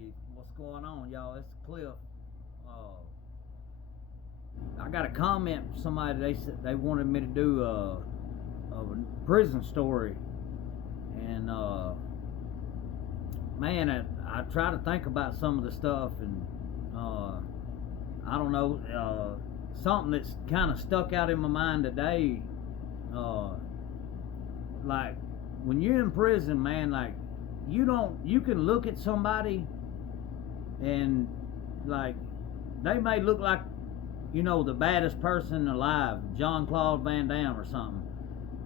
Hey, what's going on, y'all? It's Cliff. I got a comment from somebody. They said they wanted me to do a prison story, and man, I try to think about some of the stuff, and I don't know, something that's kind of stuck out in my mind today. Like when you're in prison, man, like you can look at somebody and like they may look like, you know, the baddest person alive, Jean-Claude Van Damme or something,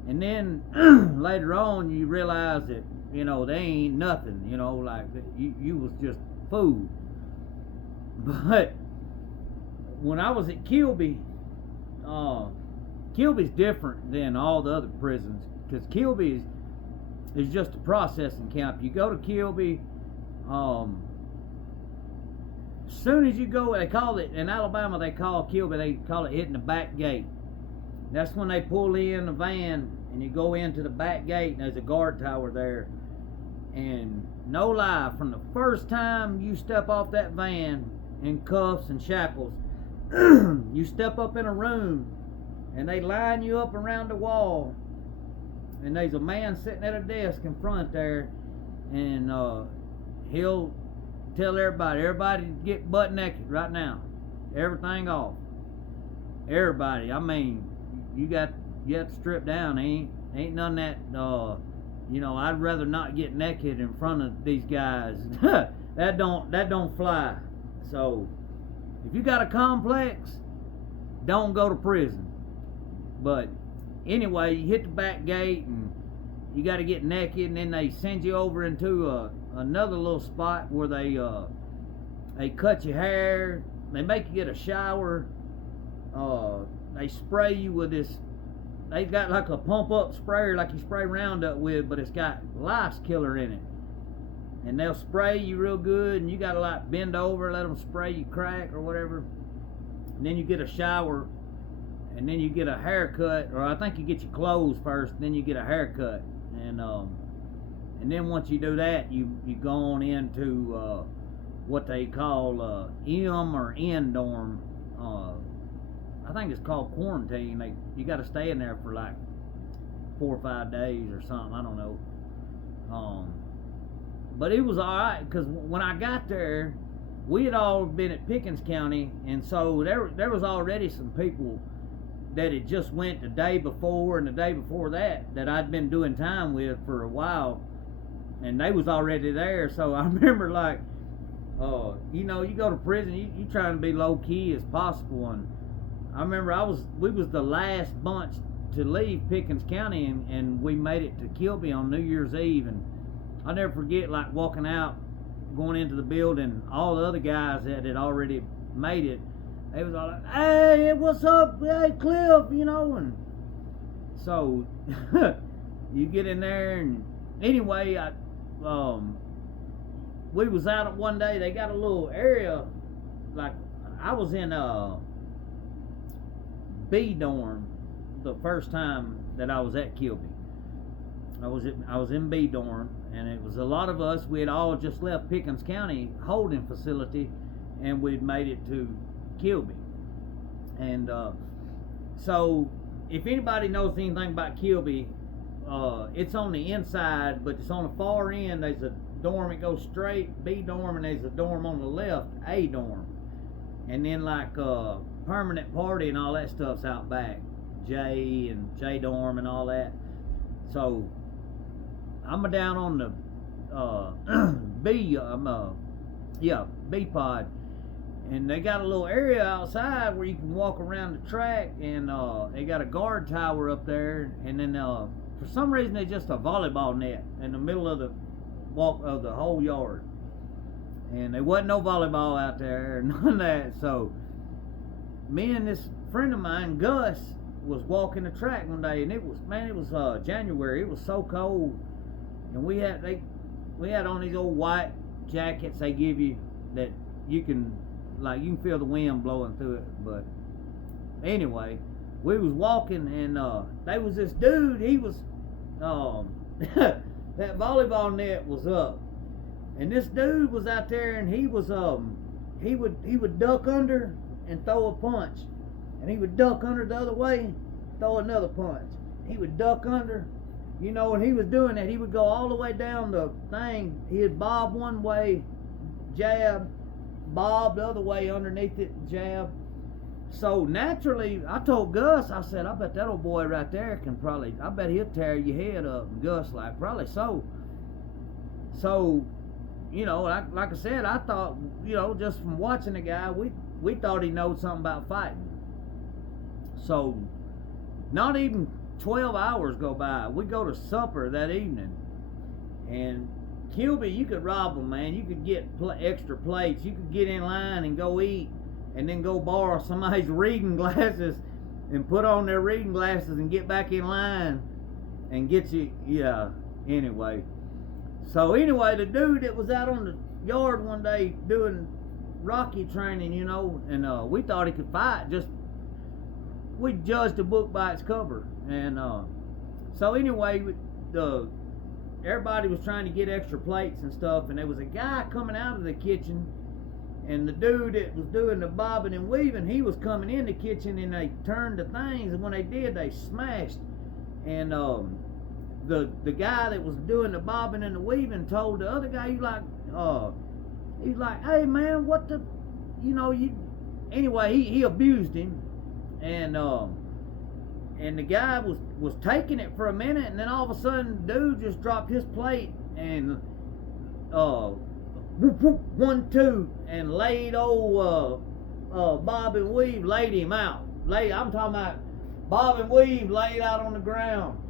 and then later on you realize that, you know, they ain't nothing, you know, like you was just food. But when I was at Kilby, Kilby's different than all the other prisons, because Kilby is just a processing camp. You go to Kilby, as soon as you go, they call it, in Alabama they call Kilby, they call it hitting the back gate. That's when they pull in the van and you go into the back gate, and there's a guard tower there. And no lie, from the first time you step off that van in cuffs and shackles, you step up in a room and they line you up around the wall, and there's a man sitting at a desk in front there, and he'll tell everybody to get butt naked right now, everything off. Everybody, I mean, you have to strip down. Ain't none of that. You know, I'd rather not get naked in front of these guys. that don't fly. So if you got a complex, don't go to prison. But anyway, you hit the back gate and you got to get naked, and then they send you over into another little spot where they cut your hair, they make you get a shower, they spray you with this. They got like a pump up sprayer like you spray Roundup with, but it's got lice killer in it, and they'll spray you real good, and you gotta like bend over, let them spray you crack or whatever, and then you get a shower, and then you get a haircut, or I think you get your clothes first, then you get a haircut, and then once you do that, you go on into what they call M or N dorm. I think it's called quarantine. You got to stay in there for like 4 or 5 days or something. I don't know. But it was all right, because when I got there, we had all been at Pickens County, and so there was already some people that had just went the day before and the day before that I'd been doing time with for a while, and they was already there. So I remember, like, you know, you go to prison, you trying to be low key as possible, and I remember we was the last bunch to leave Pickens County, and we made it to Kilby on New Year's Eve, and I'll never forget, like, walking out, going into the building, all the other guys that had already made it, they was all like, "Hey, what's up? Hey, Cliff," you know, and so you get in there, and anyway, we was out one day. They got a little area, like, I was in B dorm the first time that I was at Kilby. I was in B dorm, and it was a lot of us. We had all just left Pickens County holding facility, and we'd made it to Kilby. And so if anybody knows anything about Kilby, it's on the inside, but it's on the far end. There's a dorm that goes straight, B dorm, and there's a dorm on the left, A dorm, and then like permanent party and all that stuff's out back, J and J dorm and all that. So I'm down on the B pod, and they got a little area outside where you can walk around the track, and they got a guard tower up there, and then for some reason there's just a volleyball net in the middle of the walk of the whole yard, and there wasn't no volleyball out there, none of that. So me and this friend of mine, Gus, was walking the track one day, and it was January. It was so cold, and we had on these old white jackets they give you that you can feel the wind blowing through it. But anyway, we was walking, and there was this dude. He was that volleyball net was up, And this dude was out there, and he would duck under and throw a punch, and he would duck under the other way, throw another punch. He would duck under, when he was doing that, he would go all the way down the thing. He'd bob one way, jab, bob the other way underneath it, jab. So naturally, I told Gus, I said, I bet that old boy right there I bet he'll tear your head up. And Gus, like, probably so. So, like I said, I thought, just from watching the guy, we thought he knowed something about fighting. So, not even 12 hours go by. We go to supper that evening. And Kilby, you could rob them, man. You could get extra plates. You could get in line and go eat, and then go borrow somebody's reading glasses and put on their reading glasses and get back in line and get you, anyway. So anyway, the dude that was out on the yard one day doing Rocky training, and we thought he could fight. We judged the book by its cover. And so anyway, everybody was trying to get extra plates and stuff, and there was a guy coming out of the kitchen. And the dude that was doing the bobbing and weaving, he was coming in the kitchen, and they turned the things, and when they did, they smashed. And the guy that was doing the bobbing and the weaving told the other guy, he's like, hey man, what the, anyway, he abused him, and the guy was taking it for a minute, and then all of a sudden, the dude just dropped his plate and whoop, whoop, 1, 2, and laid old Bob and Weave, laid him out. I'm talking about Bob and Weave laid out on the ground.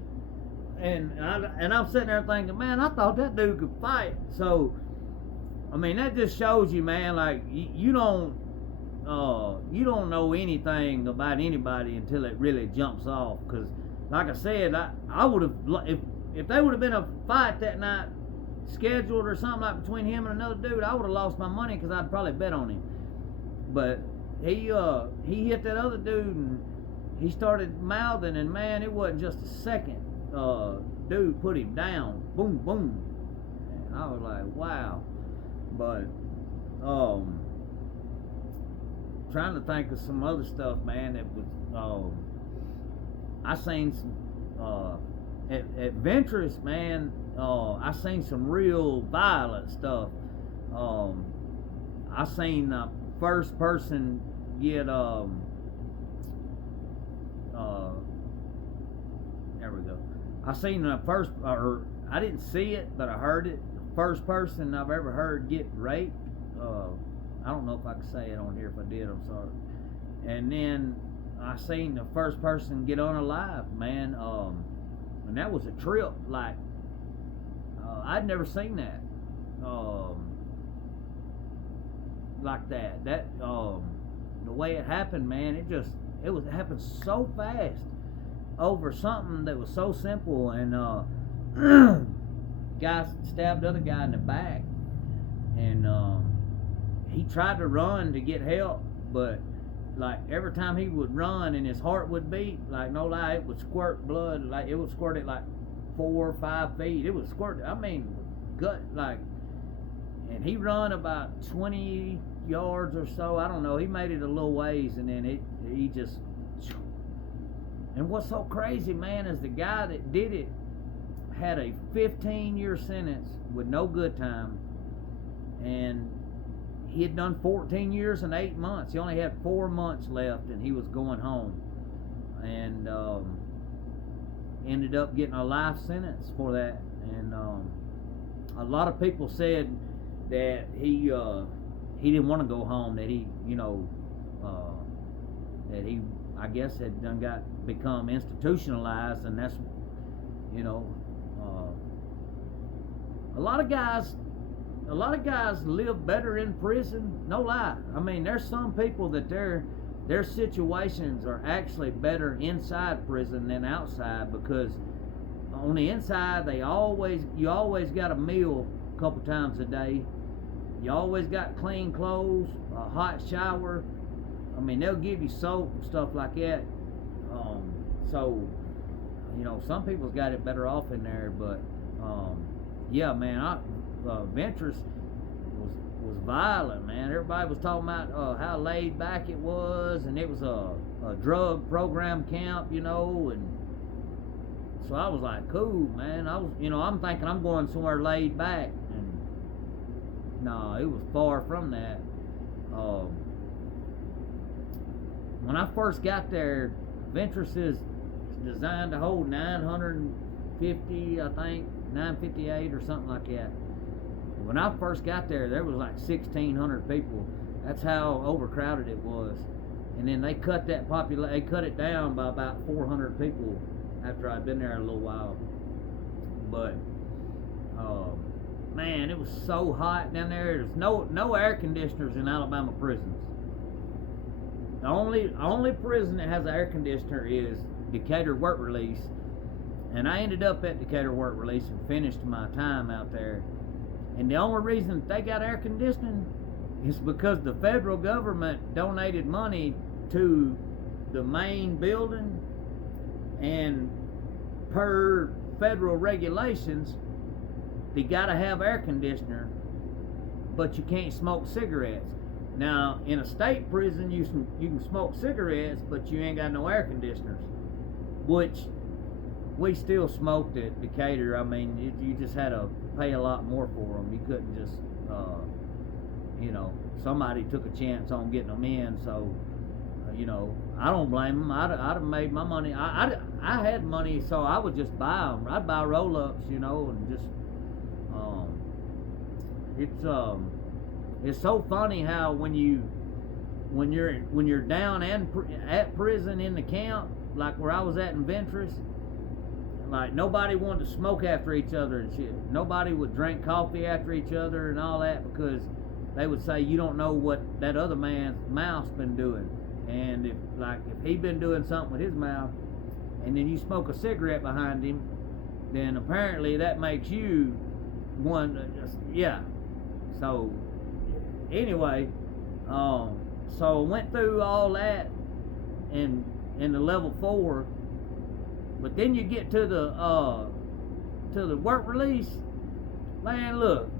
And I'm sitting there thinking, man, I thought that dude could fight. So, I mean, that just shows you, man, like, you don't know anything about anybody until it really jumps off. Because, like I said, I would have, if there would have been a fight that night, scheduled or something like between him and another dude, I would have lost my money because I'd probably bet on him. But he hit that other dude, and he started mouthing, and man, it wasn't just a second. Dude put him down, boom, boom, and I was like, wow. But trying to think of some other stuff, man. That was I seen some at Ventress, man. I seen some real violent stuff. I seen the first person get there we go. I seen the first, or I didn't see it, but I heard it. The first person I've ever heard get raped. I don't know if I can say it on here. If I did, I'm sorry. And then I seen the first person get unalive, man. And that was a trip. Like, I'd never seen that. Like that. The way it happened, man, it happened so fast over something that was so simple. And guy stabbed the other guy in the back, and he tried to run to get help, but like every time he would run and his heart would beat, like no lie, it would squirt blood. Like it would squirt it like 4 or 5 feet. It would squirt, I mean, gut, like. And he run about 20 yards or so, I don't know, he made it a little ways, and then he just. And what's so crazy, man, is the guy that did it had a 15-year sentence with no good time, and he had done 14 years and 8 months. He only had 4 months left, and he was going home, and ended up getting a life sentence for that. And a lot of people said that he didn't want to go home, that he, that he, I guess, had become institutionalized, and that's, a lot of guys live better in prison. No lie. I mean, there's some people that their situations are actually better inside prison than outside, because on the inside you always got a meal a couple times a day. You always got clean clothes, a hot shower. I mean, they'll give you soap and stuff like that. So, some people's got it better off in there. But yeah, man, Ventress, violent, man. Everybody was talking about how laid back it was, and it was a drug program camp, and so I was like, cool, man. I'm thinking I'm going somewhere laid back, and no, it was far from that. When I first got there, Ventress is designed to hold 950, I think, 958 or something like that. When I first got there was like 1,600 people. That's how overcrowded it was. And then they cut that they cut it down by about 400 people after I'd been there a little while. But man, it was so hot down there. There's no air conditioners in Alabama prisons. The only prison that has an air conditioner is Decatur Work Release. And I ended up at Decatur Work Release and finished my time out there. And the only reason they got air conditioning is because the federal government donated money to the main building, and per federal regulations, they gotta have air conditioner, but you can't smoke cigarettes. Now, in a state prison, you can smoke cigarettes, but you ain't got no air conditioners, which we still smoked at Decatur. I mean, you just had to pay a lot more for them. You couldn't just, somebody took a chance on getting them in. So, I don't blame them. I'd have made my money. I had money, so I would just buy them. I'd buy roll-ups, and just, it's so funny how when you're down and at prison in the camp, like where I was at in Ventress, like nobody wanted to smoke after each other and shit. Nobody would drink coffee after each other and all that, because they would say you don't know what that other man's mouth's been doing. And if he been doing something with his mouth, and then you smoke a cigarette behind him, then apparently that makes you one. Yeah. So anyway, so went through all that in the level 4, but then you get to the work release. Man, look,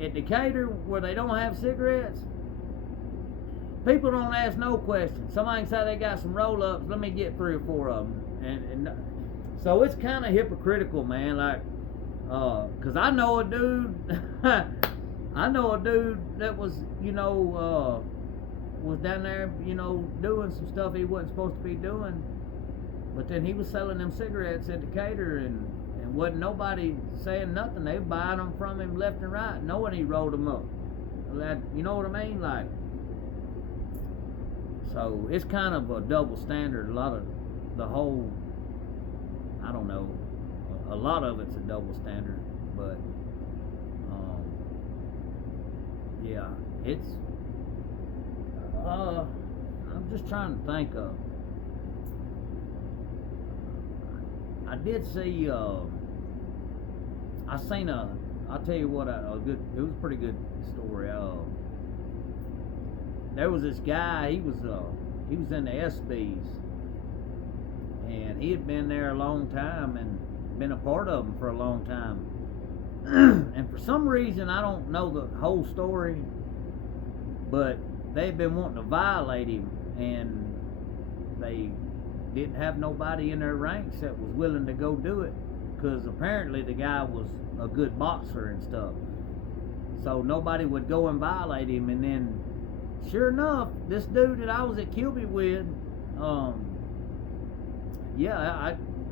at Decatur where they don't have cigarettes, people don't ask no questions. Somebody can say they got some roll-ups, let me get 3 or 4 of them, and so it's kind of hypocritical, man. Like, cause I know a dude, that was, was down there, doing some stuff he wasn't supposed to be doing, but then he was selling them cigarettes at Decatur, and wasn't nobody saying nothing. They were buying them from him left and right, knowing he rolled them up. You know what I mean? Like, so it's kind of a double standard. A lot of the whole, I don't know, a lot of it's a double standard, but yeah, it's I'm just trying to think of, I did see I'll tell you what, it was a pretty good story. There was this guy, he was in the SBs, and he had been there a long time and been a part of them for a long time. And for some reason, I don't know the whole story, but they'd been wanting to violate him, and they didn't have nobody in their ranks that was willing to go do it, because apparently the guy was a good boxer and stuff. So nobody would go and violate him, and then sure enough, this dude that I was at Kilby with,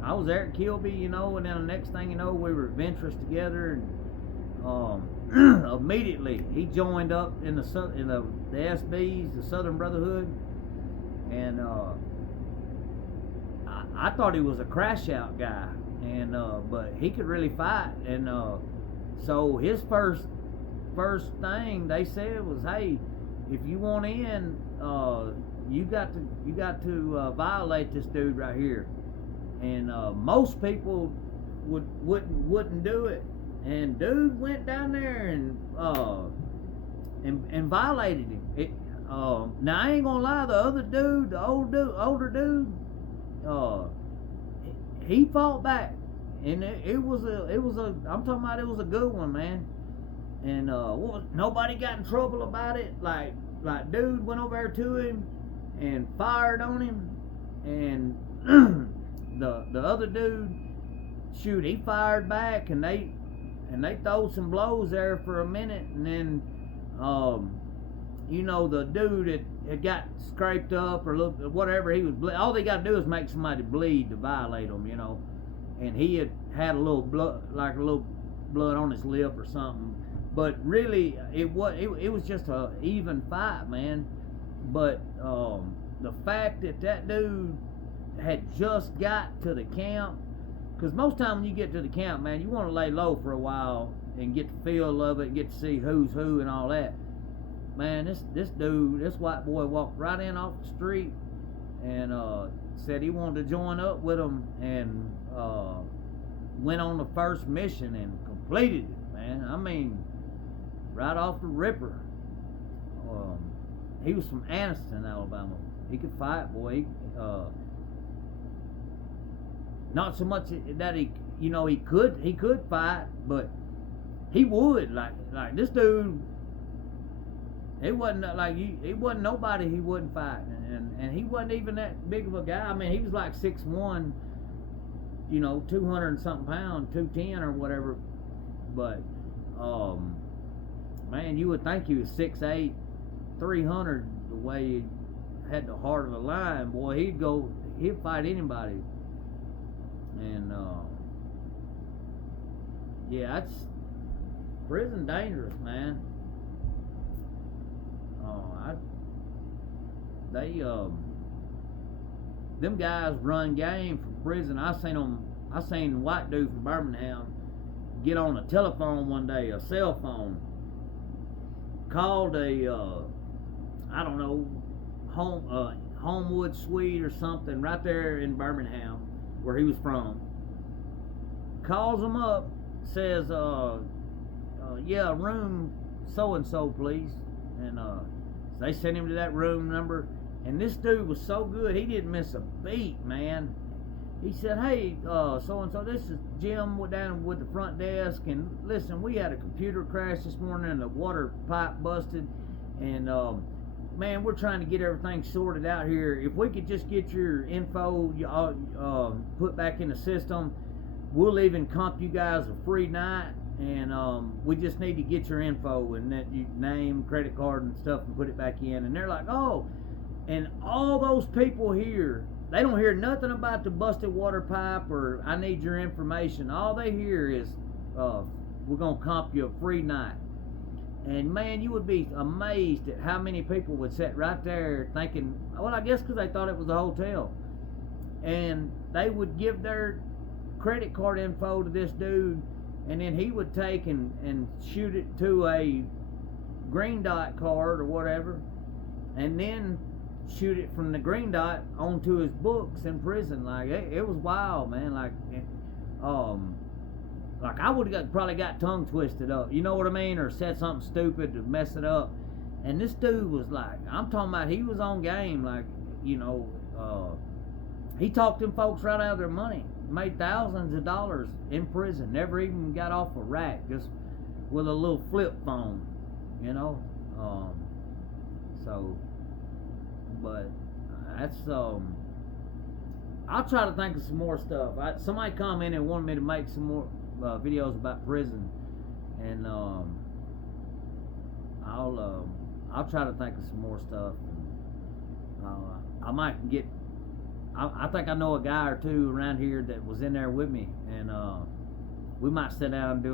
I was there at Kilby, and then the next thing you know, we were Ventress together, and immediately he joined up in the SBs, the Southern Brotherhood, and I thought he was a crash out guy, and but he could really fight, and so his first thing they said was, hey, if you want in, you got to violate this dude right here. And most people wouldn't do it, and dude went down there and violated him. Now I ain't gonna lie, the other dude, the older dude, he fought back, and it was a I'm talking about, it was a good one, man. And nobody got in trouble about it. Like dude went over there to him and fired on him, and the other dude, shoot, he fired back, and they throwed some blows there for a minute, and then the dude had got scraped up or whatever, he was all they got to do is make somebody bleed to violate them, and he had a little blood, like a little blood on his lip or something. But really, it was just a even fight, man. But the fact that dude had just got to the camp, because most time when you get to the camp, man, you want to lay low for a while and get the feel of it, get to see who's who and all that. Man, this white boy walked right in off the street and said he wanted to join up with them, and went on the first mission and completed it, man. I mean, right off the ripper. He was from Anniston, Alabama. He could fight, boy. Not so much that he could fight, but he would. Like this dude, it wasn't like it wasn't nobody he wouldn't fight, and he wasn't even that big of a guy. I mean, he was like 6'1", 200 and something pounds, 210 or whatever. But man, you would think he was 6'8", 300. The way he had the heart of a lion, boy, he'd fight anybody. And yeah, that's prison dangerous, man. Them guys run game from prison. I seen white dude from Birmingham get on a telephone one day, a cell phone, called a I don't know, Homewood Suite or something right there in Birmingham where he was from. Calls them up, says yeah, room so and so please, and so they sent him to that room number. And this dude was so good, he didn't miss a beat, man. He said, hey, so and so, this is Jim down with the front desk, and listen, we had a computer crash this morning and the water pipe busted, and man, we're trying to get everything sorted out here. If we could just get your info put back in the system, we'll even comp you guys a free night, and we just need to get your info and that your name, credit card and stuff, and put it back in. And they're like, oh, and all those people here, they don't hear nothing about the busted water pipe or I need your information. All they hear is we're gonna comp you a free night. And man, you would be amazed at how many people would sit right there thinking, well, I guess because they thought it was a hotel, and they would give their credit card info to this dude, and then he would take and shoot it to a green dot card or whatever, and then shoot it from the green dot onto his books in prison. Like it was wild, man. Like I would have probably got tongue twisted up, you know what I mean, or said something stupid to mess it up. And this dude was like, I'm talking about, he was on game. Like, he talked them folks right out of their money, made thousands of dollars in prison, never even got off a rack, just with a little flip phone, so, but that's I'll try to think of some more stuff. Somebody commented and wanted me to make some more videos about prison, and I'll try to think of some more stuff. I might get. I think I know a guy or two around here that was in there with me, and we might sit down and do